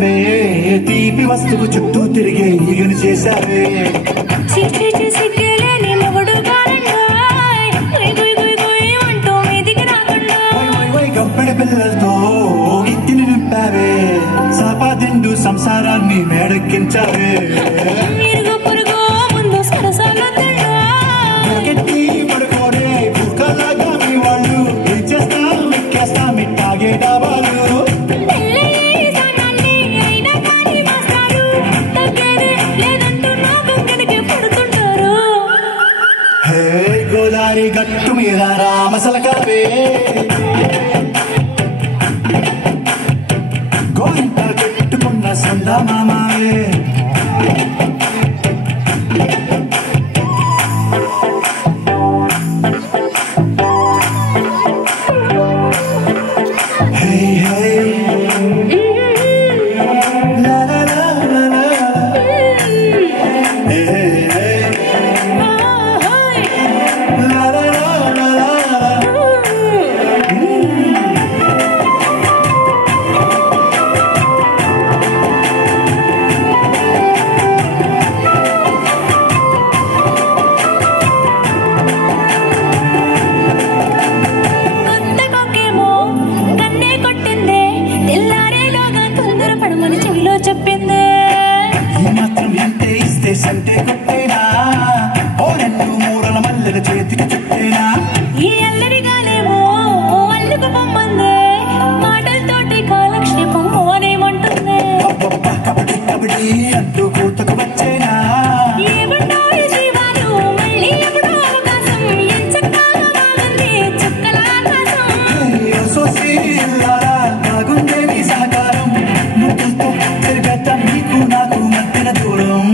చేసావే తీపి వస్తువు చుట్టూ తిరిగే ఈగని చేసావే గబ్బడి పిల్లలతో ఇంటిని నింపావే సాపాదిండు సంసారాన్ని మేడెక్కించావే పడుకోనే బుక్కలాగా మీ వాళ్ళు ఇచ్చేస్తాం ఎక్కేస్తాం ఇట్టాగే డాబాలు గోదావరి గట్టు మీద రామసలకావే గోరింట కట్టుకున్న సందమామావే సంటే కొట్టేనా ఓ రెండు మూరల మల్లెల చేతికి చుట్టేనా ఈ అల్లరి గాలేమో అల్లుకు పొమ్మందే మాటలతోటి కాలక్షేపం అనేమంటుంది కబడ్డీ కబడ్డీ అంటూ కూతకు వచ్చేనా ఏమంటారు జీవాలు మళ్ళీ ఎప్పుడో అవకాశం ఎంచక్కా బాగుంది చుక్కల ఆకాశం బాగుందే నీ సహకారం ముద్దుతో తిరిగేట నీకు నాకు మధ్యన దూరం